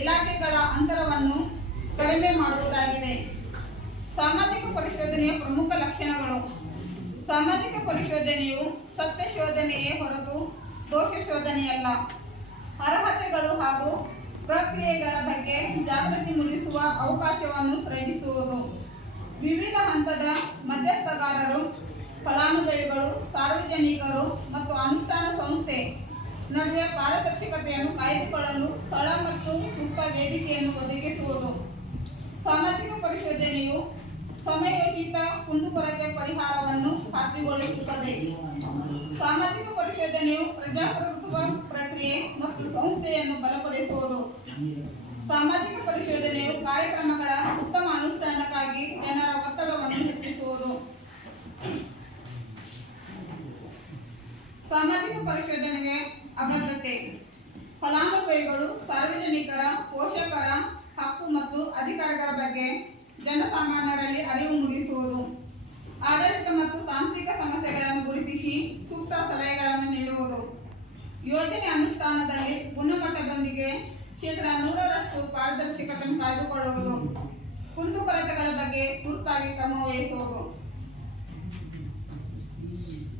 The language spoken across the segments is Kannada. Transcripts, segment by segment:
ಇಲಾಖೆಗಳ ಅಂತರವನ್ನು ಕಡಿಮೆ ಮಾಡುವುದಾಗಿದೆ. ಸಾಮಾಜಿಕ ಪರಿಶೋಧನೆಯ ಪ್ರಮುಖ ಲಕ್ಷಣಗಳು. ಸಾಮಾಜಿಕ ಪರಿಶೋಧನೆಯು ಸತ್ಯ ಶೋಧನೆಯೇ ಹೊರತು ದೋಷ ಶೋಧನೆಯಲ್ಲ. ಅರ್ಹತೆಗಳು ಹಾಗೂ ಪ್ರಕ್ರಿಯೆಗಳ ಬಗ್ಗೆ ಜಾಗೃತಿ ಮೂಡಿಸುವ ಅವಕಾಶವನ್ನು ಸೃಜಿಸುವುದು. ವಿವಿಧ ಹಂತದ ಮಧ್ಯಸ್ಥಗಾರರು, ಫಲಾನುಭವಿಗಳು, ಸಾರ್ವಜನಿಕರು ಮತ್ತು ಅನುಷ್ಠಾನ ಸಂಸ್ಥೆ ನಡುವೆ ಪಾರದರ್ಶಕತೆಯನ್ನು ಕಾಯ್ದುಕೊಳ್ಳಲು ಸ್ಥಳ ಮತ್ತು ಸೂಕ್ತ ವೇದಿಕೆಯನ್ನು ಒದಗಿಸುವುದು. ಸಾಮಾಜಿಕ ಪರಿಶೋಧನೆಯು ಸಮಯೋಚಿತ ಕುಂದುಕೊರತೆ ಪರಿಹಾರವನ್ನು ಖಾತ್ರಿಗೊಳಿಸುತ್ತದೆ. ಸಾಮಾಜಿಕ ಪರಿಶೋಧನೆಯು ಪ್ರಜಾಪ್ರಭುತ್ವ ಪ್ರಕ್ರಿಯೆ ಮತ್ತು ಸಂಸ್ಥೆಯನ್ನು ಬಲಪಡಿಸುವುದು. ಸಾಮಾಜಿಕ ಪರಿಶೋಧನೆಯು ಕಾರ್ಯಕ್ರಮಗಳ ಉತ್ತಮ ಅನುಷ್ಠಾನಕ್ಕಾಗಿ ಜನರ ಒತ್ತಡವನ್ನು ಹೆಚ್ಚಿಸುವುದು. ಸಾಮಾಜಿಕ ಪರಿಶೋಧನೆಗೆ ಅಗತ್ಯತೆ ಫಲಾನುಭವಿಗಳು, ಸಾರ್ವಜನಿಕರ, ಪೋಷಕರ ಹಕ್ಕು ಮತ್ತು ಅಧಿಕಾರಗಳ ಬಗ್ಗೆ ಜನಸಾಮಾನ್ಯರಲ್ಲಿ ಅರಿವು ಮೂಡಿಸುವುದು, ಆಡಳಿತ ಮತ್ತು ತಾಂತ್ರಿಕ ಸಮಸ್ಯೆಗಳನ್ನು ಗುರುತಿಸಿ ಸೂಕ್ತ ಸಲಹೆಗಳನ್ನು ನೀಡುವುದು. ಯೋಜನೆ ಅನುಷ್ಠಾನದಲ್ಲಿ ಗುಣಮಟ್ಟದೊಂದಿಗೆ ಶೇಕಡ ನೂರರಷ್ಟು ಪಾರದರ್ಶಕತೆಯನ್ನು ಕಾಯ್ದುಕೊಳ್ಳುವುದು. ಕುಂದುಕೊರತೆಗಳ ಬಗ್ಗೆ ತುರ್ತಾಗಿ ಕ್ರಮ ವಹಿಸುವುದು.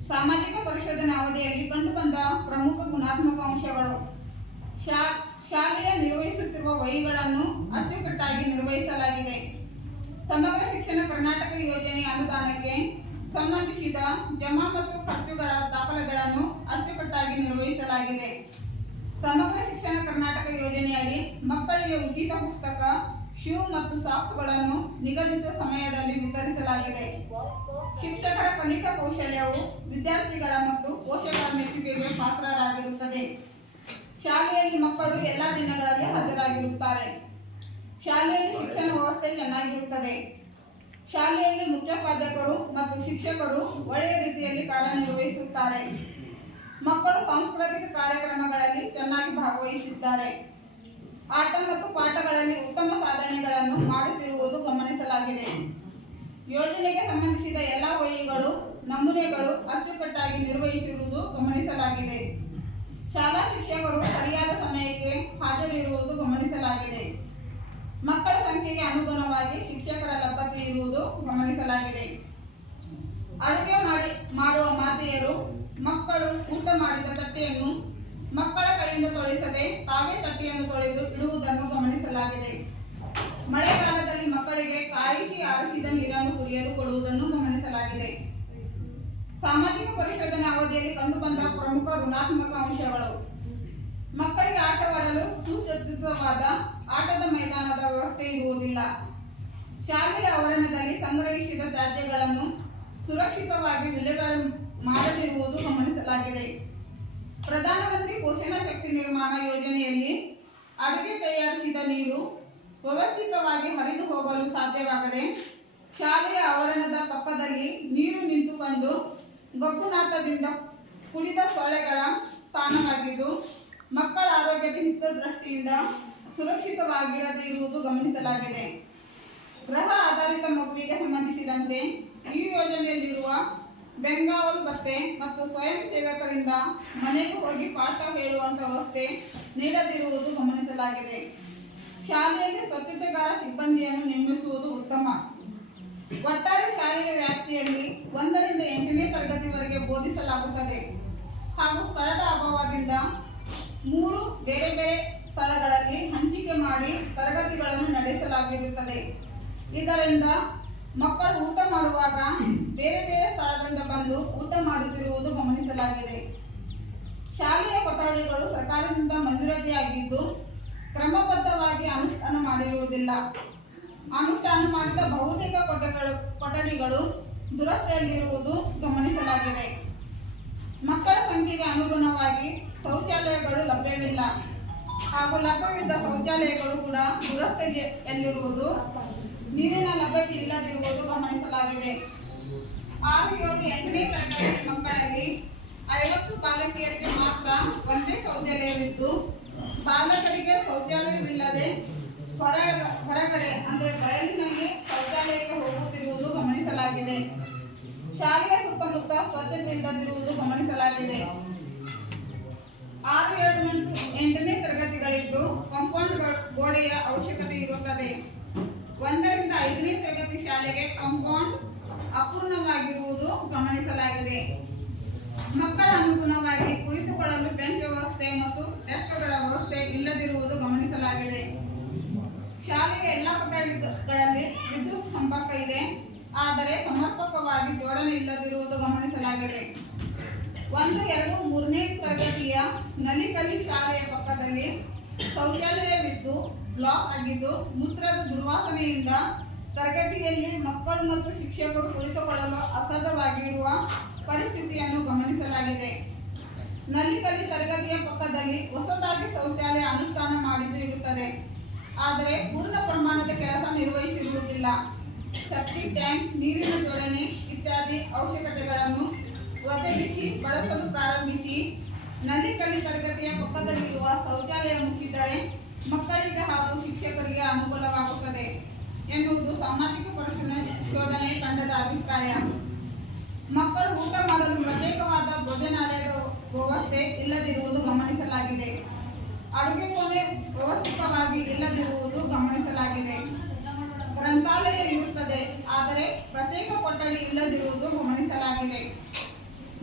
ಸಾಮಾಜಿಕ ಪರಿಶೋಧನಾ ಅವಧಿಯಲ್ಲಿ ಕಂಡುಬಂದ ಪ್ರಮುಖ ಗುಣಾತ್ಮಕ ಅಂಶಗಳು. ಶಾ- ಶಾಲೆಯ ನಿರ್ವಹಿಸುತ್ತಿರುವ ವಹಿಗಳನ್ನು ಅಚ್ಚುಕಟ್ಟಾಗಿ ನಿರ್ವಹಿಸಲಾಗಿದೆ. ಸಮಗ್ರ ಶಿಕ್ಷಣ ಕರ್ನಾಟಕ ಯೋಜನೆ ಅನುದಾನಕ್ಕೆ ಸಂಬಂಧಿಸಿದ ಜಮಾ ಮತ್ತು ಖರ್ಚುಗಳ ದಾಖಲೆಗಳನ್ನು ಅಚ್ಚುಕಟ್ಟಾಗಿ ನಿರ್ವಹಿಸಲಾಗಿದೆ. ಸಮಗ್ರ ಶಿಕ್ಷಣ ಕರ್ನಾಟಕ ಯೋಜನೆಯಲ್ಲಿ ಮಕ್ಕಳಿಗೆ ಉಚಿತ ಪುಸ್ತಕ ಶೂ ಮತ್ತು ಸಾಕ್ಸ್ಗಳನ್ನು ನಿಗದಿತ ಸಮಯದಲ್ಲಿ ವಿತರಿಸಲಾಗಿದೆ. ಶಿಕ್ಷಕರ ಕಲಿಕಾ ಕೌಶಲ್ಯವು ವಿದ್ಯಾರ್ಥಿಗಳ ಮತ್ತು ಪೋಷಕರ ಮೆಚ್ಚುಗೆಗೆ ಪಾತ್ರರಾಗಿರುತ್ತದೆ. ಶಾಲೆಯಲ್ಲಿ ಮಕ್ಕಳು ಎಲ್ಲ ದಿನಗಳಲ್ಲಿ ಹಾಜರಾಗಿರುತ್ತಾರೆ. ಶಾಲೆಯಲ್ಲಿ ಶಿಕ್ಷಣ ವ್ಯವಸ್ಥೆ ಚೆನ್ನಾಗಿರುತ್ತದೆ. ಶಾಲೆಯಲ್ಲಿ ಮುಖ್ಯೋಪಾಧ್ಯಾಯರು ಮತ್ತು ಶಿಕ್ಷಕರು ಒಳ್ಳೆಯ ರೀತಿಯಲ್ಲಿ ಕಾರ್ಯನಿರ್ವಹಿಸುತ್ತಾರೆ. ಮಕ್ಕಳು ಸಾಂಸ್ಕೃತಿಕ ಕಾರ್ಯಕ್ರಮಗಳಲ್ಲಿ ಚೆನ್ನಾಗಿ ಭಾಗವಹಿಸಿದ್ದಾರೆ ಆಟ ಮತ್ತು ಪಾಠಗಳಲ್ಲಿ ಉತ್ತಮ ಸಾಧನೆಗಳನ್ನು ಮಾಡುತ್ತಿರುವುದು ಗಮನಿಸಲಾಗಿದೆ. ಯೋಜನೆಗೆ ಸಂಬಂಧಿಸಿದ ಎಲ್ಲ ವಹಿಗಳು, ನಮೂನೆಗಳು ಅಚ್ಚುಕಟ್ಟಾಗಿ ನಿರ್ವಹಿಸಿರುವುದು ಗಮನಿಸಲಾಗಿದೆ. ಶಾಲಾ ಶಿಕ್ಷಕರು ಸರಿಯಾದ ಸಮಯಕ್ಕೆ ಹಾಜರಿರುವುದು ಗಮನಿಸಲಾಗಿದೆ. ಮಕ್ಕಳ ಸಂಖ್ಯೆಗೆ ಅನುಗುಣವಾಗಿ ಶಿಕ್ಷಕರ ಲಭ್ಯತೆ ಇರುವುದು ಗಮನಿಸಲಾಗಿದೆ. ಅಡುಗೆ ಮಾಡಿ, ಮಾಡುವ ಮಾತೆಯರು ಮಕ್ಕಳು ಊಟ ಮಾಡಿದ ತಟ್ಟೆಯನ್ನು ಮಕ್ಕಳ ಕೈಯಿಂದ ತೊಳಿಸದೆ ತಾವೇ ತಟ್ಟೆಯನ್ನು ತೊಳೆದು ಇಡುವುದನ್ನು ಗಮನಿಸಲಾಗಿದೆ. ಮಳೆಗಾಲದಲ್ಲಿ ಮಕ್ಕಳಿಗೆ ಕಾಯಿಸಿ ಆರಿಸಿದ ನೀರನ್ನು ಕುಡಿಯಲು ಕೊಡುವುದನ್ನು ಗಮನಿಸಲಾಗಿದೆ. ಸಾಮಾಜಿಕ ಪರಿಶೋಧನಾ ಅವಧಿಯಲ್ಲಿ ಕಂಡುಬಂದ ಪ್ರಮುಖ ಋಣಾತ್ಮಕ ಅಂಶಗಳು. ಮಕ್ಕಳಿಗೆ ಆಟವಾಡಲು ಸುಸಜ್ಜಿತವಾದ ಆಟದ ಮೈದಾನದ ವ್ಯವಸ್ಥೆ ಇರುವುದಿಲ್ಲ. ಶಾಲೆಯ ಆವರಣದಲ್ಲಿ ಸಂಗ್ರಹಿಸಿದ ತ್ಯಾಜ್ಯಗಳನ್ನು ಸುರಕ್ಷಿತವಾಗಿ ವಿಲೇವಾರಿ ಮಾಡದಿರುವುದು ಗಮನಿಸಲಾಗಿದೆ. ಪ್ರಧಾನಮಂತ್ರಿ ಪೋಷಣ ಶಕ್ತಿ ನಿರ್ಮಾಣ ಯೋಜನೆಯಲ್ಲಿ ಅಡುಗೆ ತಯಾರಿಸಿದ ನೀರು ವ್ಯವಸ್ಥಿತವಾಗಿ ಹರಿದು ಹೋಗಲು ಸಾಧ್ಯವಾಗದೆ ಶಾಲೆಯ ಆವರಣದ ಪಕ್ಕದಲ್ಲಿ ನೀರು ನಿಂತುಕೊಂಡು ಗಪ್ಪುನಾಥದಿಂದ ಕುಡಿದ ಸೊಳ್ಳೆಗಳ ಸ್ಥಾನವಾಗಿದ್ದು, ಮಕ್ಕಳ ಆರೋಗ್ಯದ ಹಿತದೃಷ್ಟಿಯಿಂದ ಸುರಕ್ಷಿತವಾಗಿರದೆ ಇರುವುದು ಗಮನಿಸಲಾಗಿದೆ. ಗೃಹ ಆಧಾರಿತ ಮಗುವಿಗೆ ಸಂಬಂಧಿಸಿದಂತೆ ಈ ಯೋಜನೆಯಲ್ಲಿರುವ ಬೆಂಗಾವಲು ಭತ್ತೆ ಮತ್ತು ಸ್ವಯಂ ಸೇವಕರಿಂದ ಮನೆಗೂ ಹೋಗಿ ಪಾಠ ಹೇಳುವಂತ ವ್ಯವಸ್ಥೆ ನೀಡದಿರುವುದು ಗಮನಿಸಲಾಗಿದೆ. ಶಾಲೆಯಲ್ಲಿ ಸ್ವಚ್ಛತೆಗಾರ ಸಿಬ್ಬಂದಿಯನ್ನು ನೇಮಿಸುವುದು ಉತ್ತಮ. ಒಟ್ಟಾರೆ ಶಾಲೆಯ ವ್ಯಾಪ್ತಿಯಲ್ಲಿ ಒಂದರಿಂದ ಎಂಟನೇ ತರಗತಿವರೆಗೆ ಬೋಧಿಸಲಾಗುತ್ತದೆ. ಹಾಗೂ ಸ್ಥಳದ ಅಭಾವದಿಂದ ಮೂರು ಬೇರೆ ಬೇರೆ ಸ್ಥಳಗಳಲ್ಲಿ ಹಂಚಿಕೆ ಮಾಡಿ ತರಗತಿಗಳನ್ನು ನಡೆಸಲಾಗಿರುತ್ತದೆ. ಇದರಿಂದ ಮಕ್ಕಳು ಊಟ ಮಾಡುವಾಗ ಬೇರೆ ಬೇರೆ ಸ್ಥಳದಿಂದ ಬಂದು ಊಟ ಮಾಡುತ್ತಿರುವುದು ಗಮನಿಸಲಾಗಿದೆ. ಶಾಲೆಯ ಕೊಠಡಿಗಳು ಸರ್ಕಾರದಿಂದ ಮಂಜೂರಾತಿಯಾಗಿದ್ದು ಕ್ರಮಬದ್ಧವಾಗಿ ಅನುಷ್ಠಾನ ಮಾಡಿರುವುದಿಲ್ಲ. ಅನುಷ್ಠಾನ ಮಾಡಿದ ಬಹುತೇಕ ಕೊಠಡಿಗಳು ಕೊಠಡಿಗಳು ದುರಸ್ತಿಯಲ್ಲಿರುವುದು ಗಮನಿಸಲಾಗಿದೆ. ಮಕ್ಕಳ ಸಂಖ್ಯೆಗೆ ಅನುಗುಣವಾಗಿ ಶೌಚಾಲಯಗಳು ಲಭ್ಯವಿಲ್ಲ. ಹಾಗೂ ಲಭ್ಯವಿದ್ದ ಶೌಚಾಲಯಗಳು ಕೂಡ ದುರಸ್ತಿಯಲ್ಲಿರುವುದು ನೀರಿನ ಲಭ್ಯತೆ ಇಲ್ಲದಿರುವುದು ಗಮನಿಸಲಾಗಿದೆ. ಆರು ಏಳು ಎಂಟನೇ ತರಗತಿ ಮಕ್ಕಳಲ್ಲಿ ಐವತ್ತು ಬಾಲಕಿಯರಿಗೆ ಮಾತ್ರ ಒಂದೇ ಶೌಚಾಲಯವಿದ್ದು, ಬಾಲಕರಿಗೆ ಶೌಚಾಲಯವಿಲ್ಲದೆ ಹೊರ ಹೊರಗಡೆ, ಅಂದರೆ ಬಯಲಿನಲ್ಲಿ ಶೌಚಾಲಯಕ್ಕೆ ಹೋಗುತ್ತಿರುವುದು ಗಮನಿಸಲಾಗಿದೆ. ಶಾಲೆಯ ಸುತ್ತಮುತ್ತ ಸ್ವಚ್ಛತೆ ಇಲ್ಲದಿರುವುದು ಗಮನಿಸಲಾಗಿದೆ. ಆರು, ಏಳು, ಎಂಟನೇ ತರಗತಿಗಳಿದ್ದು, ಕಾಂಪೌಂಡ್ ಗೋಡೆಯ ಅವಶ್ಯಕತೆ ಆಗಿರುತ್ತದೆ ಒಂದರಿಂದ ಐದನೇ ತರಗತಿ ಶಾಲೆಗೆ ಕಾಂಪೌಂಡ್ ಅಪೂರ್ಣವಾಗಿರುವುದು ಗಮನಿಸಲಾಗಿದೆ. ಮಕ್ಕಳ ಅನುಗುಣವಾಗಿ ಕುಳಿತುಕೊಳ್ಳಲು ಬೆಂಚ್ ವ್ಯವಸ್ಥೆ ಮತ್ತು ಡೆಸ್ಕ್ಗಳ ವ್ಯವಸ್ಥೆ ಇಲ್ಲದಿರುವುದು ಗಮನಿಸಲಾಗಿದೆ. ಶಾಲೆಯ ಎಲ್ಲ ಕೊಠಡಿಗಳಲ್ಲಿ ವಿದ್ಯುತ್ ಸಂಪರ್ಕ ಇದೆ, ಆದರೆ ಸಮರ್ಪಕವಾಗಿ ಜೋಡಣೆ ಇಲ್ಲದಿರುವುದು ಗಮನಿಸಲಾಗಿದೆ. ಒಂದು, ಎರಡು, ಮೂರನೇ ತರಗತಿಯ ನಲಿಕಲಿ ಶಾಲೆಯ ಪಕ್ಕದಲ್ಲಿ ಶೌಚಾಲಯವಿದ್ದು ಬ್ಲಾಕ್ ಆಗಿದ್ದು ಮೂತ್ರದ ದುರ್ವಾಸನೆಯಿಂದ ತರಗತಿಯಲ್ಲಿ ಮಕ್ಕಳು ಮತ್ತು ಶಿಕ್ಷಕರು ಕುಳಿತುಕೊಳ್ಳಲು ಅಸಾಧ್ಯವಾಗಿರುವ ಪರಿಸ್ಥಿತಿಯನ್ನು ಗಮನಿಸಲಾಗಿದೆ. ನಲ್ಲಿಕಲ್ಲಿ ತರಗತಿಯ ಪಕ್ಕದಲ್ಲಿ ಹೊಸದಾಗಿ ಶೌಚಾಲಯ ಅನುಷ್ಠಾನ ಮಾಡಿದ್ದು ಇರುತ್ತದೆ. ಆದರೆ ಪೂರ್ಣ ಪ್ರಮಾಣದ ಕೆಲಸ ನಿರ್ವಹಿಸಿರುವುದಿಲ್ಲ. ಸೆಪ್ಟಿಕ್ ಟ್ಯಾಂಕ್, ನೀರಿನ ಜೋಡಣೆ ಇತ್ಯಾದಿ ಅವಶ್ಯಕತೆಗಳನ್ನು ಒದಗಿಸಿ ಬಳಸಲು ಪ್ರಾರಂಭಿಸಿ, ನಲ್ಲಿಕಲ್ಲಿ ತರಗತಿಯ ಪಕ್ಕದಲ್ಲಿರುವ ಶೌಚಾಲಯ ಮುಚ್ಚಿದರೆ ಮಕ್ಕಳಿಗೆ ಹಾಗೂ ಶಿಕ್ಷಕರಿಗೆ ಅನುಕೂಲವಾಗುತ್ತದೆ ಎನ್ನುವುದು ಸಾಮಾಜಿಕ ಪರಿಶೋಧನೆ ತಂಡದ ಅಭಿಪ್ರಾಯ. ಮಕ್ಕಳು ಊಟ ಮಾಡಲು ಪ್ರತ್ಯೇಕವಾದ ಭೋಜನಾಲಯದ ವ್ಯವಸ್ಥೆ ಇಲ್ಲದಿರುವುದು ಗಮನಿಸಲಾಗಿದೆ. ಅಡುಗೆ ಕೋಣೆ ವ್ಯವಸ್ಥಿತವಾಗಿ ಇಲ್ಲದಿರುವುದು ಗಮನಿಸಲಾಗಿದೆ. ಗ್ರಂಥಾಲಯ ಇರುತ್ತದೆ, ಆದರೆ ಪ್ರತ್ಯೇಕ ಕೊಠಡಿ ಇಲ್ಲದಿರುವುದು ಗಮನಿಸಲಾಗಿದೆ.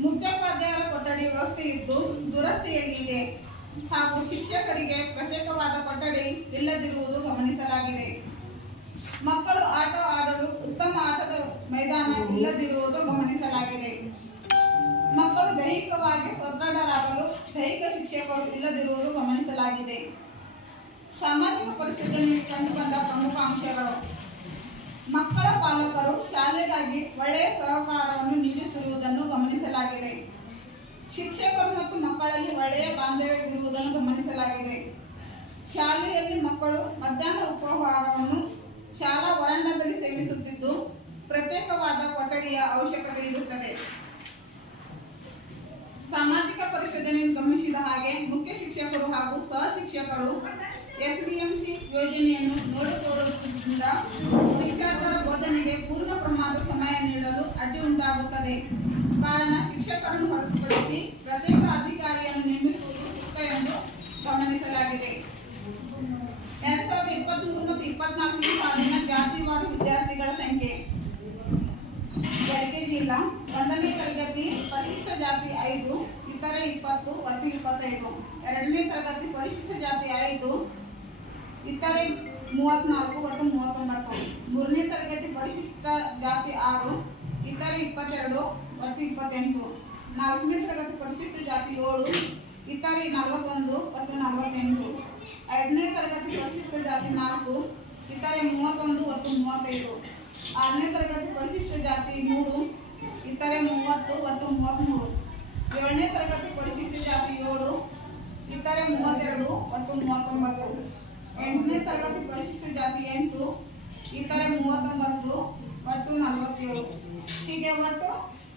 ಮುಖ್ಯೋಪಾಧ್ಯಾಯರ ಕೊಠಡಿ ವ್ಯವಸ್ಥೆ ಇದ್ದು ದುರಸ್ತಿಯಲ್ಲಿದೆ. ಹಾಗೂ ಶಿಕ್ಷಕರಿಗೆ ಪ್ರತ್ಯೇಕವಾದ ಕೊಠಡಿ ಇಲ್ಲದಿರುವುದು ಗಮನಿಸಲಾಗಿದೆ. ಮಕ್ಕಳು ಆಟ ಆಡಲು ಉತ್ತಮ ಆಟದ ಮೈದಾನ ಇಲ್ಲದಿರುವುದು ಗಮನಿಸಲಾಗಿದೆ. ಮಕ್ಕಳು ದೈಹಿಕವಾಗಿ ಸದೃಢರಾಗಲು ದೈಹಿಕ ಶಿಕ್ಷಕರು ಇಲ್ಲದಿರುವುದು ಗಮನಿಸಲಾಗಿದೆ. ಸಾಮಾಜಿಕ ಪರಿಸ್ಥಿತಿಯಲ್ಲಿ ಕಂಡುಬಂದ ಪ್ರಮುಖ ಅಂಶಗಳು. ಮಕ್ಕಳ ಪಾಲಕರು ಶಾಲೆಗಾಗಿ ಒಳ್ಳೆಯ ಸಹಕಾರವನ್ನು ನೀಡುತ್ತಿರುವುದನ್ನು ಗಮನಿಸಲಾಗಿದೆ. ಶಿಕ್ಷಕರು ಮತ್ತು ಮಕ್ಕಳಲ್ಲಿ ಒಳ್ಳೆಯ ಬಾಂಧವ್ಯವಿರುವುದನ್ನು ಗಮನಿಸಲಾಗಿದೆ. ಶಾಲೆಯಲ್ಲಿ ಮಕ್ಕಳು ಮಧ್ಯಾಹ್ನ ಉಪಹಾರವನ್ನು ಶಾಲಾ ಹೊರಾಂಗಣದಲ್ಲಿ ಸೇವಿಸುತ್ತಿದ್ದು, ಪ್ರತ್ಯೇಕವಾದ ಕೊಠಡಿಯ ಅವಶ್ಯಕತೆ ಇರುತ್ತದೆ. ಸಾಮಾಜಿಕ ಪರಿಶೋಧನೆಯನ್ನು ಗಮನಿಸಿದ ಹಾಗೆ ಮುಖ್ಯ ಶಿಕ್ಷಕರು ಹಾಗೂ ಸಹ ಶಿಕ್ಷಕರು ಎಸ್ಡಿಎಂಸಿ ಯೋಜನೆಯನ್ನು ನೋಡಿಕೊಳ್ಳುವುದರಿಂದ ಶಿಕ್ಷಕರ ಬೋಧನೆಗೆ ಪೂರ್ಣ ಪ್ರಮಾಣದ ಸಮಯ ನೀಡಲು ಅಡ್ಡಿ ಉಂಟಾಗುತ್ತದೆ. ಕಾರಣ ಶಿಕ್ಷಕರನ್ನು ಹೊರತುಪಡಿಸಿ ಪ್ರತ್ಯೇಕ ಅಧಿಕಾರಿಯನ್ನು ನೇಮಿಸುವುದು ಸೂಕ್ತ ಎಂದು ಗಮನಿಸಲಾಗಿದೆ. ಎರಡ್ ಸಾವಿರದ ಇಪ್ಪತ್ಮೂರು ಮತ್ತು ಇಪ್ಪತ್ನಾಲ್ಕನೇ ಸಾಲಿನ ಜಾತಿವಾರು ವಿದ್ಯಾರ್ಥಿಗಳ ಸಂಖ್ಯೆ. ಎಲ್ಕೆಜಿ ಜಿಲ್ಲಾ ಒಂದನೇ ತರಗತಿ ಪರಿಶಿಷ್ಟ ಜಾತಿ ಐದು, ಇತರೆ ಇಪ್ಪತ್ತು, ಒಟ್ಟು ಇಪ್ಪತ್ತೈದು. ಎರಡನೇ ತರಗತಿ ಪರಿಶಿಷ್ಟ ಜಾತಿ ಐದು, ಇತರೆ ಮೂವತ್ನಾಲ್ಕು, ಒಟ್ಟು ಮೂವತ್ತೊಂಬತ್ತು. ಮೂರನೇ ತರಗತಿ ಪರಿಶಿಷ್ಟ ಜಾತಿ ಆರು, ಇತರೆ ಇಪ್ಪತ್ತೆರಡು ಒಟ್ಟು ಇಪ್ಪತ್ತೆಂಟು. ನಾಲ್ಕನೇ ತರಗತಿ ಪರಿಶಿಷ್ಟ ಜಾತಿ ಏಳು ಇತರೆ ನಲವತ್ತೊಂದು ಒಟ್ಟು ನಲವತ್ತೆಂಟು. ಐದನೇ ತರಗತಿ ಪರಿಶಿಷ್ಟ ಜಾತಿ ನಾಲ್ಕು ಇತರೆ ಮೂವತ್ತೊಂದು ಒಟ್ಟು ಮೂವತ್ತೈದು. ಆರನೇ ತರಗತಿ ಪರಿಶಿಷ್ಟ ಜಾತಿ ಮೂರು ಇತರೆ ಮೂವತ್ತು ಒಟ್ಟು ಮೂವತ್ತ್ಮೂರು. ಏಳನೇ ತರಗತಿ ಪರಿಶಿಷ್ಟ ಜಾತಿ ಏಳು ಇತರೆ ಮೂವತ್ತೆರಡು ಒಟ್ಟು ಮೂವತ್ತೊಂಬತ್ತು. ಎಂಟನೇ ತರಗತಿ ಪರಿಶಿಷ್ಟ ಜಾತಿ ಎಂಟು ಇತರೆ ಮೂವತ್ತೊಂಬತ್ತು ಒಟ್ಟು ನಲವತ್ತೇಳು. ಹೀಗೆ ಒಟ್ಟು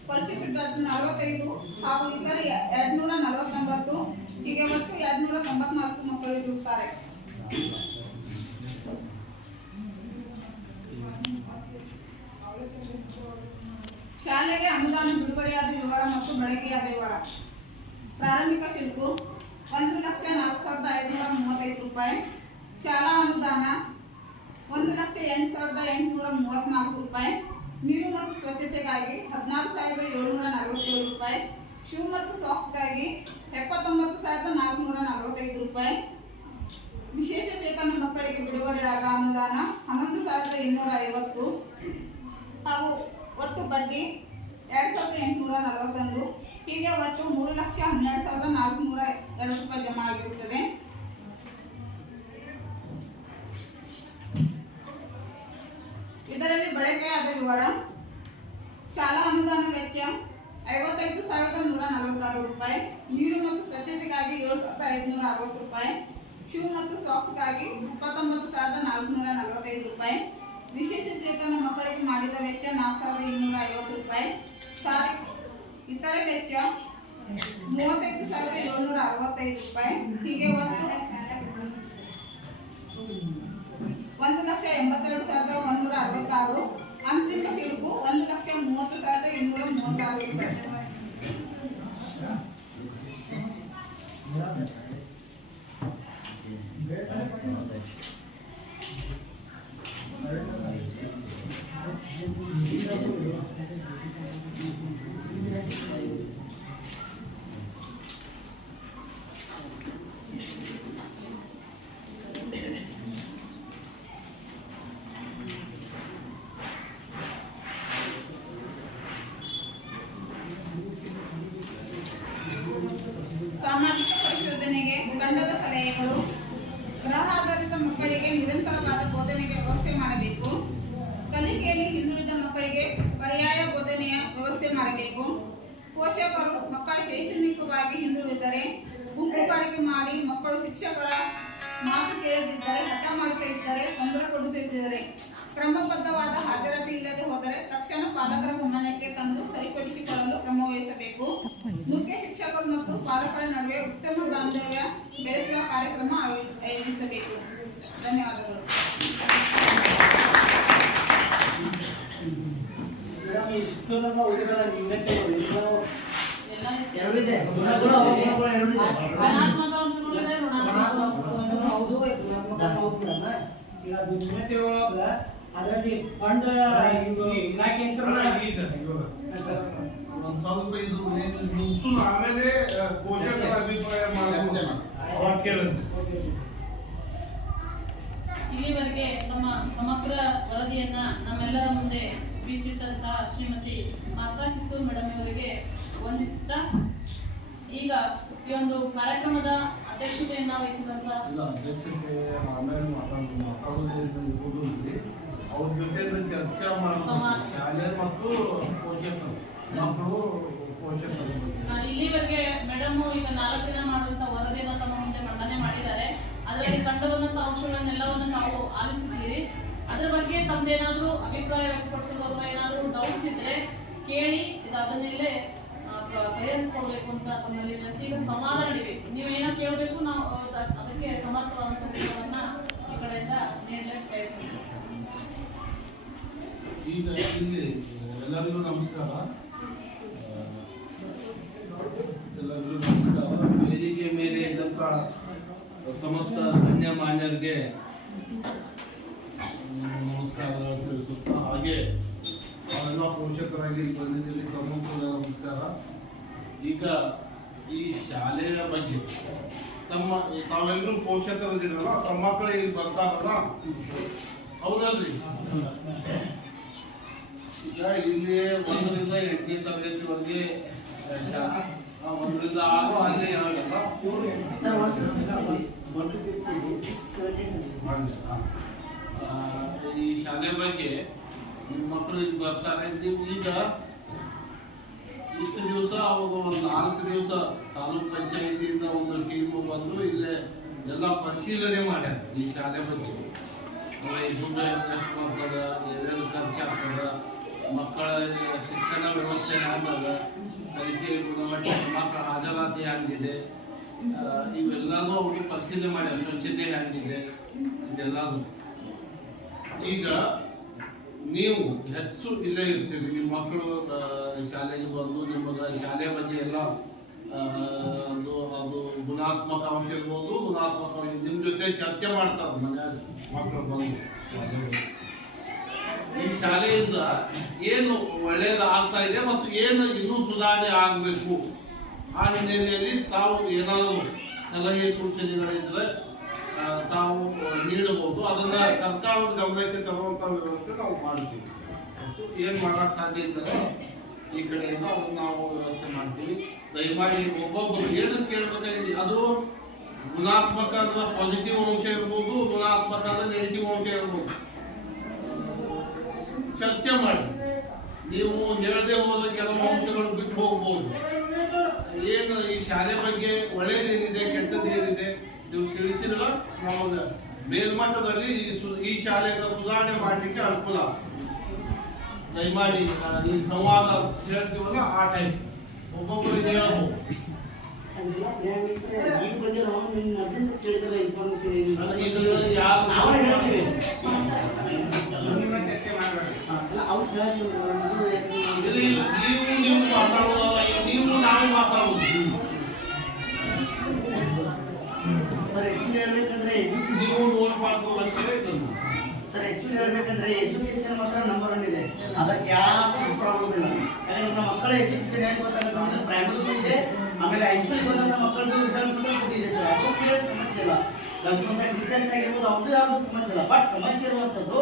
ಪರಿಶಿಷ್ಟ ನಲವತ್ತೈದು ಹಾಗೂ ಇತರ ಎರಡ್ನೂರ ನಲವತ್ತೊಂಬತ್ತು, ಹೀಗೆ ಮತ್ತು ಎರಡ್ನೂರ ತೊಂಬತ್ನಾಲ್ಕು ಮಕ್ಕಳು ಇರುತ್ತಾರೆ. ಶಾಲೆಗೆ ಅನುದಾನ ಬಿಡುಗಡೆಯಾದ ವಿವರ ಮತ್ತು ಬಳಕೆಯಾದ ವಿವರ ಪ್ರಾರಂಭಿಕ ಶುಲ್ಕು, ಒಂದು ಲಕ್ಷ ನಾಲ್ಕು ಸಾವಿರದ ಐದುನೂರ ಮೂವತ್ತೈದು ರೂಪಾಯಿ. ಶಾಲಾ ಅನುದಾನ, ಒಂದು ಲಕ್ಷ ಎಂಟು ಸಾವಿರದ ಎಂಟುನೂರ ಮೂವತ್ತ್ನಾಲ್ಕು ರೂಪಾಯಿ. ನೀರು ಮತ್ತು ಸ್ವಚ್ಛತೆಗಾಗಿ ಹದಿನಾರು ಸಾವಿರದ ಏಳುನೂರ ನಲವತ್ತೇಳು ರೂಪಾಯಿ, ಶೂ ಮತ್ತು ಸಾಕ್ಸ್ಗಾಗಿ ಎಪ್ಪತ್ತೊಂಬತ್ತು ಸಾವಿರದ ನಾಲ್ಕುನೂರ ನಲವತ್ತೈದು ರೂಪಾಯಿ. ವಿಶೇಷ ಚೇತನ ಮಕ್ಕಳಿಗೆ ಬಿಡುಗಡೆಯಾದ ಅನುದಾನ ಹನ್ನೊಂದು ಸಾವಿರದ ಇನ್ನೂರ ಐವತ್ತು. ಹಾಗೂ ಒಟ್ಟು ಬಡ್ಡಿ ಎರಡು ಸಾವಿರದ ಎಂಟುನೂರ ನಲವತ್ತೊಂದು. ಹೀಗೆ ಒಟ್ಟು ಮೂರು ಲಕ್ಷ ಹನ್ನೆರಡು ಸಾವಿರದ ನಾಲ್ಕುನೂರ ಎರಡು ರೂಪಾಯಿ ಜಮಾ ಆಗಿರುತ್ತದೆ. ಇದರಲ್ಲಿ ಬಳಕೆಯಾದ ವಿವರ, ಶಾಲಾ ಅನುದಾನ ವೆಚ್ಚ ಐವತ್ತೈದು ಸಾವಿರದ ನೂರ ನಲವತ್ತಾರು ರೂಪಾಯಿ, ನೀರು ಮತ್ತು ಸ್ವಚ್ಛತೆಗಾಗಿ ಏಳು ಸಾವಿರದ ಐದುನೂರ ಅರವತ್ತು ರೂಪಾಯಿ, ಶೂ ಮತ್ತು ಸಾಕ್ಸ್ಗಾಗಿ ಇಪ್ಪತ್ತೊಂಬತ್ತು ಸಾವಿರದ ನಾಲ್ಕುನೂರ ನಲವತ್ತೈದು ರೂಪಾಯಿ. ವಿಶೇಷ ಚೇತನ ಮಕ್ಕಳಿಗೆ ಮಾಡಿದ ವೆಚ್ಚ ನಾಲ್ಕು ಸಾವಿರದ ಇನ್ನೂರ ಐವತ್ತು ರೂಪಾಯಿ. ಸಾರಿ, ಇತರೆ ವೆಚ್ಚ ಮೂವತ್ತೈದು ಸಾವಿರದ ಏಳ್ನೂರ ಅರವತ್ತೈದು ರೂಪಾಯಿ. ಹೀಗೆ ಒಟ್ಟು ಒಂದು ಲಕ್ಷ ಎಂಬತ್ತೆರಡು ಸಾವಿರದ ಒಂದೂರ ಅರವತ್ತಾರು ಅಂತಿಮ ಶುಲ್ಕು ಒಂದು ಲಕ್ಷ ಮೂವತ್ತು ಸಾವಿರದ ಇನ್ನೂರ ಮೂವತ್ತಾರು ರೂಪಾಯಿ ಸಲಹೆಗಳು ಗೃಹ ಆಧಾರಿತ ಮಕ್ಕಳಿಗೆ ನಿರಂತರವಾದ ಬೋಧನೆಗೆ ವ್ಯವಸ್ಥೆ ಮಾಡಬೇಕು ಕಲಿಕೆಯಲ್ಲಿ ಹಿಂದುಳಿದ ಮಕ್ಕಳಿಗೆ ಪರ್ಯಾಯ ಬೋಧನೆಯ ವ್ಯವಸ್ಥೆ ಮಾಡಬೇಕು ಪೋಷಕರು ಮಕ್ಕಳ ಶೈಕ್ಷಣಿಕವಾಗಿ ಹಿಂದುಳಿದರೆ ಗುಂಪುಗಾರಿಕೆ ಮಾಡಿ ಮಕ್ಕಳು ಶಿಕ್ಷಕರ ಮಾತು ಕೇಳದಿದ್ದರೆ ಹಠ ಮಾಡುತ್ತಾ ಇದ್ದರೆ ತೊಂದರೆ ಕೊಡುತ್ತಿದ್ದರೆ ಕ್ರಮಬದ್ಧವಾದ ಹಾಜರಾತಿ ಇಲ್ಲದೆ ಹೋದರೆ ತಕ್ಷಣ ಪಾಲಕರ ಗಮನಕ್ಕೆ ತಂದು ಸರಿಪಡಿಸಿಕೊಳ್ಳಲು ಕ್ರಮ ವಹಿಸಬೇಕು. ಮುಖ್ಯ ಶಿಕ್ಷಕರು ಮತ್ತು ಪಾಲಕರ ನಡುವೆ ಉತ್ತಮ ಬಾಂಧವ್ಯ ಬೆಳೆಸುವ ಕಾರ್ಯಕ್ರಮ ಆಯೋಜಿಸಬೇಕು. ಧನ್ಯವಾದಗಳು. ಇಷ್ಟು ನಮ್ಮ ಎರಡಿದೆ ಗುಣಗಳು ಅವಗುಣಗಳು ಎರಡಿದೆ ಅದರಲ್ಲಿ ಫಂಡ್ ಒಂದ್ ಸ್ವಲ್ಪ ಇಲ್ಲಿವರೆಗೆ ನಮ್ಮ ಸಮಗ್ರ ವರದಿಯನ್ನ ನಮ್ಮೆಲ್ಲರ ಮುಂದೆ ಬೀಚಿಟ್ಟಂತಹ ಶ್ರೀಮತಿ ಮಾತಾ ಕಿತ್ತೂರು ಮೇಡಮ್ ಅವರಿಗೆ ವಂದಿಸುತ್ತಾ ಈಗ ಈ ಒಂದು ಕಾರ್ಯಕ್ರಮದ ಅಧ್ಯಕ್ಷತೆಯನ್ನ ವಹಿಸಿದಂತ ಇಲ್ಲ ಅಧ್ಯಕ್ಷತೆ ಆಮೇಲೆ. ಅವ್ರ ಜೊತೆ ಚರ್ಚೆ ಶಾಲೆ ಮತ್ತು ಪೋಷಕರು. ಮಕ್ಕಳು ಪೋಷಕರು ಇಲ್ಲಿವರೆಗೆ ಮೇಡಮ್ ಈಗ ನಾಲ್ಕು ದಿನ ಮಾಡುವಂತ ವರದಿಯನ್ನ ತಮ್ಮ ಮುಂದೆ ಮಂಡನೆ ಮಾಡಿದ್ದಾರೆ. ಅದರಲ್ಲಿ ಕಂಡುಬಂದಂತ ಅಂಶಗಳನ್ನೆಲ್ಲವನ್ನು ನಾವು ಆಲಿಸಿದ್ದೀರಿ. ಅದ್ರ ಬಗ್ಗೆ ತಮ್ದೇನಾದ್ರೂ ಅಭಿಪ್ರಾಯ ವ್ಯಕ್ತಪಡಿಸೋದು ಅಥವಾ ಏನಾದ್ರೂ ಡೌಟ್ಸ್ ಇದ್ರೆ ಕೇಳಿ ಅದನ್ನೆಲ್ಲೇ ಪರಿಹರಿಸ್ಕೊಳ್ಬೇಕು ಅಂತ ತಮ್ಮಲ್ಲಿ. ಈಗ ಸಂವಾದ ನಡಿಬೇಕು. ನೀವು ಏನೋ ಕೇಳಬೇಕು, ನಾವು ಅದಕ್ಕೆ ಸಮರ್ಥವಾದಂತ ಉತ್ತರವನ್ನ ಈ ಕಡೆಯಿಂದ ನೀಡಲಿಕ್ಕೆ ಪ್ರಯತ್ನಿಸ್ತೀವಿ. ಈಗ ಇಲ್ಲಿ ಎಲ್ಲರಿಗೂ ನಮಸ್ಕಾರ. ಎಲ್ಲರಿಗೂ ನಮಸ್ಕಾರ. ವೇದಿಕೆ ಮೇಲೆ ಇದ್ದಂಥ ಸಮಸ್ತ ಧನ್ಯ ಮಾನ್ಯರಿಗೆ ನಮಸ್ಕಾರ ತಿಳಿಸುತ್ತಾ, ಹಾಗೆ ಎಲ್ಲ ಪೋಷಕರಾಗಿ ಬಂದಿದ್ದಲ್ಲಿ ಕೂಡ ನಮಸ್ಕಾರ. ಈಗ ಈ ಶಾಲೆಯ ಬಗ್ಗೆ ತಮ್ಮ ತಾವೆಲ್ಲರೂ ಪೋಷಕರಿದ್ದೀರಲ್ಲ ತಮ್ಮ ಮಕ್ಕಳು ಇಲ್ಲಿ ಬರ್ತಾರಲ್ಲ? ಹೌದಲ್ರಿ? ಈಗ ಇಲ್ಲಿ ಒಂದರಿಂದ ಎಂಟನೇ ತರಗತಿವರೆಗೆ ಒಂದರಿಂದ ಆರು ಅಲ್ಲಿ ಆ, ಈ ಶಾಲೆ ಬಗ್ಗೆ ನಿಮ್ಮ ಮಕ್ಕಳು ಇಲ್ಲಿ ಬರ್ತಾರೆ. ನೀವು ಈಗ ಇಷ್ಟು ದಿವಸ, ಅವಾಗ ಒಂದು ನಾಲ್ಕು ದಿವಸ ತಾಲೂಕ್ ಪಂಚಾಯತಿಯಿಂದ ಒಂದು ಟೀಮು ಬಂದು ಇಲ್ಲೇ ಎಲ್ಲ ಪರಿಶೀಲನೆ ಮಾಡ್ಯಾರ ಈ ಶಾಲೆ ಬಗ್ಗೆ. ಈ ದುಡ್ಡು ಎಷ್ಟು ಬರ್ತದ ಏನೇನು ಖರ್ಚಾಗ್ತದ ಮಕ್ಕಳ ಶಿಕ್ಷಣ ವ್ಯವಸ್ಥೆ ಹ್ಯಾಂಗದ ಕಲಿಕೆ ಗುಣಮಟ್ಟ ಮಕ್ಕಳ ಹಾಜರಾತಿ ಹ್ಯಾಂಗಿದೆ ಇವೆಲ್ಲನೂ ಅವ್ರಿಗೆ ಪರಿಶೀಲನೆ ಮಾಡ್ಯಾರ, ಸ್ವಚ್ಛತೆ ಹ್ಯಾಂಗಿದೆ, ಇದೆಲ್ಲನೂ. ಈಗ ನೀವು ಹೆಚ್ಚು ಇಲ್ಲೇ ಇರ್ತೀವಿ ನಿಮ್ಮ ಮಕ್ಕಳು ಶಾಲೆಗೆ ಬಂದು ನಿಮಗೆ ಶಾಲೆ ಬಗ್ಗೆ ಎಲ್ಲ ಅದು ಅದು ಗುಣಾತ್ಮಕ ಅಂಶ ಇರ್ಬೋದು ಗುಣಾತ್ಮಕ ನಿಮ್ಮ ಜೊತೆ ಚರ್ಚೆ ಮಾಡ್ತಾರೆ ಮನ್ಯಾಗ ಮಕ್ಕಳು ಬಂದು. ಈ ಶಾಲೆಯಿಂದ ಏನು ಒಳ್ಳೇದು ಆಗ್ತಾ ಇದೆ ಮತ್ತು ಏನು ಇನ್ನೂ ಸುಧಾರಣೆ ಆಗಬೇಕು? ಆ ಹಿನ್ನೆಲೆಯಲ್ಲಿ ತಾವು ಏನಾದರೂ ಸಲಹೆ ಸೂಚನೆಗಳಿದ್ರೆ ಆ, ತಾವು ನೀಡಬಹುದು. ಅದನ್ನ ಸರ್ಕಾರದ ಗಮನಕ್ಕೆ ತರುವಂತ ವ್ಯವಸ್ಥೆ ನಾವು ಮಾಡ್ತೀವಿ. ಏನು ಮಾಡಕ್ ಸಾಧ್ಯ ಇದ್ದರೆ ಈ ಕಡೆಯಿಂದ ಅದನ್ನ ನಾವು ವ್ಯವಸ್ಥೆ ಮಾಡ್ತೀವಿ. ದಯಮಾಡಿ ಒಬ್ಬೊಬ್ಬರು ಏನು ಕೇಳಬೇಕಾಗಿದೆ, ಅದು ಗುಣಾತ್ಮಕ ಪಾಸಿಟಿವ್ ಅಂಶ ಇರ್ಬೋದು ಗುಣಾತ್ಮಕ ನೆಗೆಟಿವ್ ಅಂಶ ಇರ್ಬೋದು. ಚರ್ಚೆ ಮಾಡಿ. ನೀವು ಹೇಳದೆ ಹೋದ ಕೆಲವು ಅಂಶಗಳು ಬಿಟ್ಟು ಹೋಗ್ಬೋದು. ಏನು ಈ ಶಾಲೆ ಬಗ್ಗೆ ಒಳ್ಳೇದೇನಿದೆ ಕೆಟ್ಟದ್ದು ಏನಿದೆ ನೀವು ತಿಳಿಸಿದ್ರೆ ನಮಗೆ ಮೇಲ್ಮಟ್ಟದಲ್ಲಿ ಈ ಈ ಶಾಲೆಯನ್ನು ಸುಧಾರಣೆ ಮಾಡಲಿಕ್ಕೆ ಅನುಕೂಲ. ದಯಮಾಡಿ ಈ ಸಂವಾದ ಹೇಳ್ತೀವಲ್ಲ ಆ ಟೈಪ್ ಒಬ್ಬೊಬ್ಬರಿಗೆ ಹೇಳಬಹುದು ನೀವು ನೀವು ನಾವು ನಿಮ್ಮ ನಾವು ಇನ್ಫಾರ್ಮೇಶನ್ ಅಲ್ಲ, ಆಕ್ಚುಲಿ ಹೇಳ್ಬೇಕಂದ್ರೆ ಎಜುಕೇಶನ್ ಸರ್ ಆಕ್ಚುಲಿ ಹೇಳ್ಬೇಕಂದ್ರೆ ಎಜುಕೇಶನ್ ಮಾತ್ರ ನಂಬರ್ ಒನ್ ಇದೆ. ಅದಕ್ಕೆ ಯಾವ ಪ್ರಾಬ್ಲಮ್ ಇಲ್ಲ. ಯಾಕಂದ್ರೆ ನಮ್ಮ ಮಕ್ಕಳ ಎಜುಕೇಶನ್ ಹೇಗೆ ಗೊತ್ತಾಗುತ್ತೆ ಅಂದ್ರೆ ಪ್ರೈಮರಿಗೂ ಇದೆ ಆಮೇಲೆ ಹೈಸ್ಕೂಲ್ ಬಂದಂತ ಮಕ್ಕಳದ್ದು ರಿಸಲ್ಟ್ ಕೊಟ್ಟಿದೆ ಸರ್. ಅದು ಸಮಸ್ಯೆ ಇಲ್ಲ. ನಮ್ಮ ಸ್ವಂತ ಟೀಚರ್ಸ್ ಆಗಿರ್ಬೋದು ಅವ್ರದ್ದು ಯಾವುದೂ ಸಮಸ್ಯೆ ಇಲ್ಲ. ಬಟ್ ಸಮಸ್ಯೆ ಇರುವಂಥದ್ದು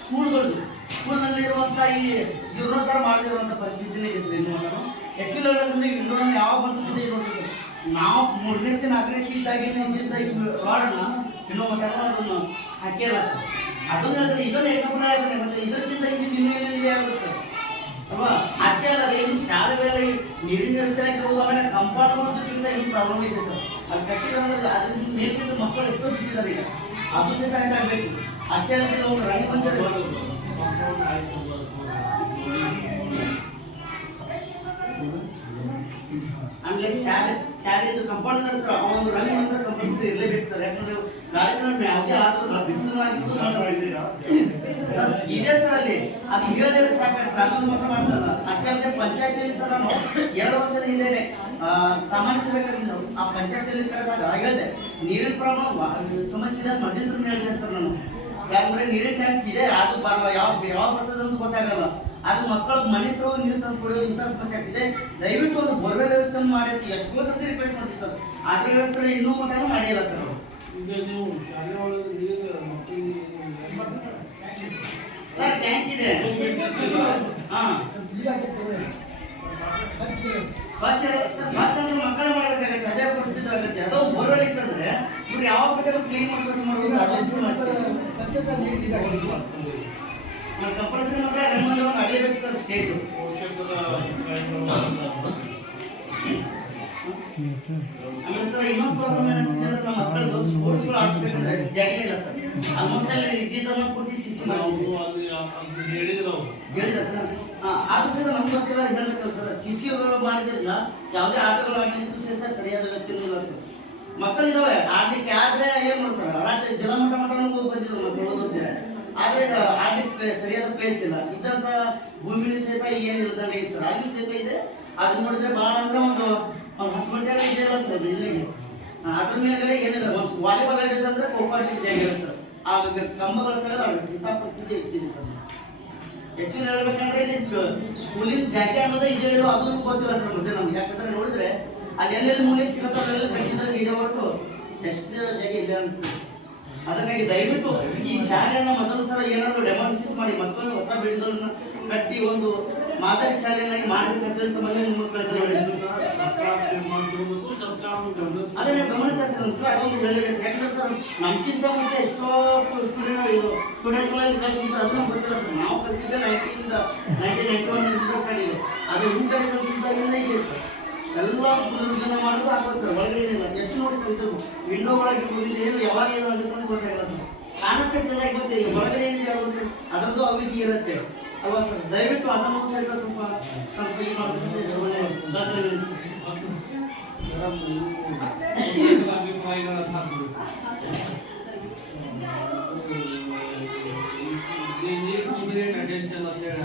ಸ್ಕೂಲ್ಗಳದ್ದು ಸ್ಕೂಲ್ನಲ್ಲಿ ಇರುವಂಥ ಈ ಜೀರ್ಣೋದ್ಧಾರ ಮಾಡದಿರುವಂಥ ಪರಿಸ್ಥಿತಿನೇ ಇದೆ ಸರ್ ಇನ್ನು ಆಕ್ಚುಲಿ ಹೇಳೋದ್ರಿಂದ ಇನ್ನೂ ಯಾವ ಬಂದು ನಾವು ದಿನ ಅಗ್ರೆಸಿ ಇದ್ದಾಗೇನೆ ಇದ್ದಿದ್ದ ರಾಡನ್ನ ಇನ್ನೂ ಮಟ್ಟ ಅದನ್ನು ಹಾಕಿಲ್ಲ ಸರ್ ಅದನ್ನ ಹೇಳಿದ್ರೆ ಇದನ್ನ ಎಕ್ಸಾಂಪಲ್ ಹೇಳ್ತಾರೆ ಮತ್ತೆ ಇದಕ್ಕಿಂತ ಇದು ಇನ್ನೇನಿದೆ ಆಗುತ್ತೆ ಅಲ್ವಾ? ಅಷ್ಟೇ ಅಲ್ಲ ಏನು ಶಾಲೆಗಳಲ್ಲಿ ನೀರಿನ ವ್ಯವಸ್ಥೆ ಆಗಿರ್ಬೋದು ಆಮೇಲೆ ಕಂಪಾರ್ಟ್ಮೆಂಟ್ ಸಿಗ್ತ ಏನು ಪ್ರಾಬ್ಲಮ್ ಇದೆ ಸರ್ ಅದು ಕಟ್ಟಿದ್ರೆ ಅದ್ರ ಮೇಲಿಂದ ಮಕ್ಕಳು ಎಷ್ಟೋ ಬಿದ್ದಿದ್ದಾರೆ ಈಗ. ಅದು ಸಹಿತ ಆಗಬೇಕು. ಅಷ್ಟೇ ಅಲ್ಲ ಕೆಲವು ರಂಗ ಆಮೇಲೆ ಶಾಲೆ ಶಾಲೆದು ಕಂಪೌಂಡ್ ಆ ಒಂದು ರಂಗ ಅಂತ ಕಂಪಲ್ಸರಿ ಇರಲೇಬೇಕು ಸರ್. ಯಾಕಂದ್ರೆ ಕಾರ್ಯಕ್ರಮ ಯಾವುದೇ ಆದ್ರೂ ಬಿಸಿಲಾಗಿದ್ದು ಇದೆ ಸರ್ ಅಲ್ಲಿ. ಅದು ಹೇಳಿದ್ರೆ ಸಾಕು ಶಾಸನ ಮಾತ್ರ ಮಾಡ್ತಾರಲ್ಲ ಅಷ್ಟೇ ಅಲ್ಲದೆ ಪಂಚಾಯತಿಯಲ್ಲಿ ಸರ್ ನಾನು ಎರಡು ವರ್ಷದ ಹಿಂದೆ ಸಾಮಾನ್ಯ ಸಭೆಗಳಿದ್ದು ಆ ಪಂಚಾಯತಿಯಲ್ಲಿ ಕರೆದಾಗ ಹೇಳಿದೆ ನೀರಿನ ಪ್ರಮಾಣ ಸಮಸ್ಯೆ ಇದೆ ಮಧ್ಯಂತರ ಹೇಳಿದೆ ಸರ್ ನಾನು. ಯಾಕಂದ್ರೆ ನೀರಿನ ಟ್ಯಾಂಕ್ ಇದೆ ಅದು ಬರುವ ಯಾವ ಯಾವ ಬರ್ತದೆ ಅಂತ ಗೊತ್ತಾಗಲ್ಲ. ಅದು ಮಕ್ಕಳ ಮನೆ ಹತ್ರ ಹೋಗಿ ನೀರು ತಂದು ಕೊಡೋ ಇಂಥ ಸಮಸ್ಯೆ ಆಗ್ತಿದೆ. ದಯವಿಟ್ಟು ಒಂದು ಬೋರ್ವೆಲ್ ವ್ಯವಸ್ಥೆ ಮಾಡಿ ಅಂತ ಎಷ್ಟೋ ಸತಿ ರಿಕ್ವೆಸ್ಟ್ ಮಾಡ್ತೀವಿ ಸರ್. ಅದ್ರ ವ್ಯವಸ್ಥೆ ಇನ್ನೂ ಮಟ್ಟನೂ ಮಾಡಿಲ್ಲ ಸರ್ ಈಗ ನೀವು ಶಾಲೆ ಒಳಗೆ ನೀರು ಮಕ್ಕಳಿಗೆ ಸರ್ ಟ್ಯಾಂಕ್ ಇದೆ. ಹಾ. ಸ್ವಚ್ಛ ಸರ್ ಸ್ವಚ್ಛ ಅಂದ್ರೆ ಮಕ್ಕಳೇ ಮಾಡಬೇಕಾಗತ್ತೆ ಅದೇ ಪರಿಸ್ಥಿತಿ ಆಗುತ್ತೆ. ಅದೋ ಬೋರ್ವೆಲ್ ಇತ್ತಂದ್ರೆ ಇವ್ರು ಯಾವಾಗ ಬೇಕಾದ್ರೂ ಕ್ಲೀನ್ ಮಾಡಿ ಸ್ವಚ್ಛ ಮಾಡ್ಬೋದು ಅದೊಂದು ಸಮಸ್ಯೆ. ಕಂಪಲ್ಸರಿ ಮಾತ್ರ ರೆಮಂಡ್ ಒಂದು ಅಡಿಯಬೇಕು ಸರ್ ಸ್ಟೇಜು ಆಮೇಲೆ ಸರ್ ಇನ್ನೊಂದು ಪ್ರಾಬ್ಲಮ್ ಏನಾಗ್ತಿದೆ ಅಂದ್ರೆ ನಮ್ಮ ಮಕ್ಕಳದು ಸ್ಪೋರ್ಟ್ಸ್ಗಳು ಆಡಿಸ್ಬೇಕಂದ್ರೆ ಜಾಗ ಇಲ್ಲ ಸರ್ ಆಲ್ಮೋಸ್ಟ್ ಅಲ್ಲಿ ಇದ್ದಿದ್ದನ್ನ ಪೂರ್ತಿ ಸಿಸಿ ನಾವು ಮಾಡಿದ್ವಿ ಹೇಳಿದ ಸರ್ ಅದು ಸರ್ ನಮ್ಮ ಹೇಳ್ಬೇಕಲ್ಲ ಸರ್ ಸಿಸಿ ಮಾಡಿದ್ರಲ್ಲ ಯಾವುದೇ ಆಟಗಳು ಆಡಲಿಕ್ಕೂ ಸಹಿತ ಸರಿಯಾದ ವ್ಯವಸ್ಥೆ ಇಲ್ಲ ಸರ್ ಮಕ್ಕಳಿದಾವೆ ಆಡ್ಲಿಕ್ಕೆ ಆದ್ರೆ ಏನ್ ಮಾಡ್ತಾರೆ? ರಾಜ್ಯ ಜಲಮಟ್ಟ ಮಟ್ಟ ಹೋಗಿ ಬಂದಿದ್ರು ಮಕ್ಕಳು ಆದ್ರೆ ಆಡ್ಲಿಕ್ಕೆ ಸರಿಯಾದ ಪ್ಲೇಸ್ ಇಲ್ಲ. ಇದ್ದಂತ ಭೂಮಿ ಸಹಿತ ಏನಿಲ್ಲದಂಗೆ ಸರ್ ಅಲ್ಲಿ ಸಹಿತ ಇದೆ. ಅದನ್ನ ನೋಡಿದ್ರೆ ಭಾಳ ಅಂದ್ರೆ ಒಂದು ಒಂದು ಹತ್ತು ಗಂಟೆ ಇದೆಯಲ್ಲ ಸರ್ ಇದ್ರಿಗೆ ಅದ್ರ ಮೇಲ್ಗಡೆ ಏನಿಲ್ಲ. ಒಂದು ವಾಲಿಬಾಲ್ ಆಡಿದ್ರೆ ಅಂದ್ರೆ ಖೋ ಖೋ ಆಡ್ಲಿಕ್ಕೆ ಜಾಗ ಸರ್ ಆ ಕಂಬಗಳ ಆಡ್ಬೇಕು ಇಂಥ ಪರಿಸ್ಥಿತಿ ಇರ್ತಿದೆ ಸರ್ ಆಕ್ಚುಲಿ ಹೇಳ್ಬೇಕಂದ್ರೆ ಇಲ್ಲಿ ಸ್ಕೂಲಿನ ಜಾಕೆ ಅನ್ನೋದೇ ಇದೆ ಹೇಳೋ ಅದು ಗೊತ್ತಿಲ್ಲ ಸರ್ ಮತ್ತೆ ನಮ್ಗೆ. ಯಾಕಂದ್ರೆ ನೋಡಿದ್ರೆ ಅಲ್ಲಿ ಎಲ್ಲೆಲ್ಲಿ ಮೂಲೆ ಸಿಗುತ್ತೋ ಅಲ್ಲೆಲ್ಲ ಕಟ್ಟಿದಾಗ ಇದೆ ಹೊರತು. ಎಷ್ಟು ಜಾಗ ಇದೆ ಅನಿಸ್ತದೆ ಅದಕ್ಕಾಗಿ ದಯವಿಟ್ಟು ಈ ಶಾಲೆಯನ್ನ ಮೊದಲು ಸಲ ಏನಾದರೂ ಡೆಮಾಲಿಸಿಸ್ ಮಾಡಿ ಮತ್ತೊಂದು ಹೊಸ ಬಿಡಿದವ್ರನ್ನ ಕಟ್ಟಿ ಒಂದು ಮಾದರಿ ಶಾಲೆಯನ್ನಾಗಿ ಮಾಡಬೇಕಂತ ತಮ್ಮಲ್ಲಿ ಅದೇ ನೀವು ಗಮನ ತರ್ತೀರ ಸರ್ ಅದೊಂದು ಹೇಳಬೇಕು. ಯಾಕಂದ್ರೆ ಸರ್ ಮುಂಚೆ ಎಷ್ಟೋ ಸ್ಟೂಡೆಂಟ್ ಸ್ಟೂಡೆಂಟ್ಗಳಲ್ಲಿ ಸ್ಟೂಡೆಂಟ್ಗಳಲ್ಲಿ ಅದು ಅದನ್ನ ಗೊತ್ತಿಲ್ಲ ಸರ್. ನಾವು ಕಲ್ತಿದ್ದೆ ನೈನ್ಟೀನ್ ಅದು ಹಿಂದೆ ಇದೆ ಸರ್. ಎಲ್ಲ ಪ್ರದರ್ಶನ ಮಾಡಿದ್ರು ಆಗ್ಬೋದು ಸರ್ ಒಳಗೇನಿಲ್ಲ ಎಷ್ಟು ನೋಡಿ ಸರ್, ಇದು ವಿಂಡೋ ಒಳಗೆ ಹೋಗಿದ್ದು ಏನು ಯಾವಾಗ ಏನು ಅಂತ ಗೊತ್ತಾಗಲ್ಲ ಸರ್. ಕಾಣುತ್ತೆ ಚೆನ್ನಾಗಿ ಗೊತ್ತಿಲ್ಲ ಈಗ ಒಳಗಡೆ ಏನಿದೆ ಆಗುತ್ತೆ ಅದರದ್ದು ಅವಿಧಿ ಇರುತ್ತೆ. ಅಲ್ವಾ ಸರ್? ದಯವಿಟ್ಟು ಅದನ್ನು ಸಹಿತ ಸ್ವಲ್ಪ ಸ್ವಲ್ಪ ಇದು ಮಾಡೋದು ಒಳ್ಳೆ ದಾಖಲೆ ಇರುತ್ತೆ ಸರ್. ಅಭಿಪ್ರಾಯಗಳನ್ನ ಹಾಕ್ಬೇಕು ನೀರು ಕುಡಿದ್ರೆ ಅಟೆನ್ಷನ್ ಅಂತ ಹೇಳಿ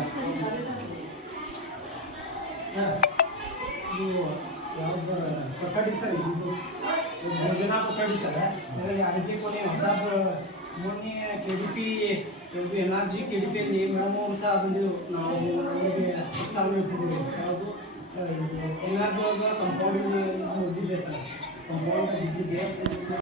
ಇದು ಯಾವ್ದು ಸರ್ ಇದು? ಮೂರು ಜನ ಕೊಠಡಿ ಸರ್. ಅದರಲ್ಲಿ ಅದಕ್ಕೆ ಕೊನೆ ಹೊಸ ಮೊನ್ನೆ K D P N R G K D ಪಿಯಲ್ಲಿ ಮೇಡಮ್ ಸಹ ಬಂದು ನಾವು ನಮಗೆ ಸ್ಥಾನ ಇಟ್ಟಿದ್ದೀವಿ. ಯಾವುದು? ಎನ್ ಆರ್ ಜಿ ಕಂಪೌಂಡಿಂಗ್ ಇದ್ದಿದೆ ಸರ್. ಕಂಪೌಂಡ್ ಇದ್ದಿದೆ.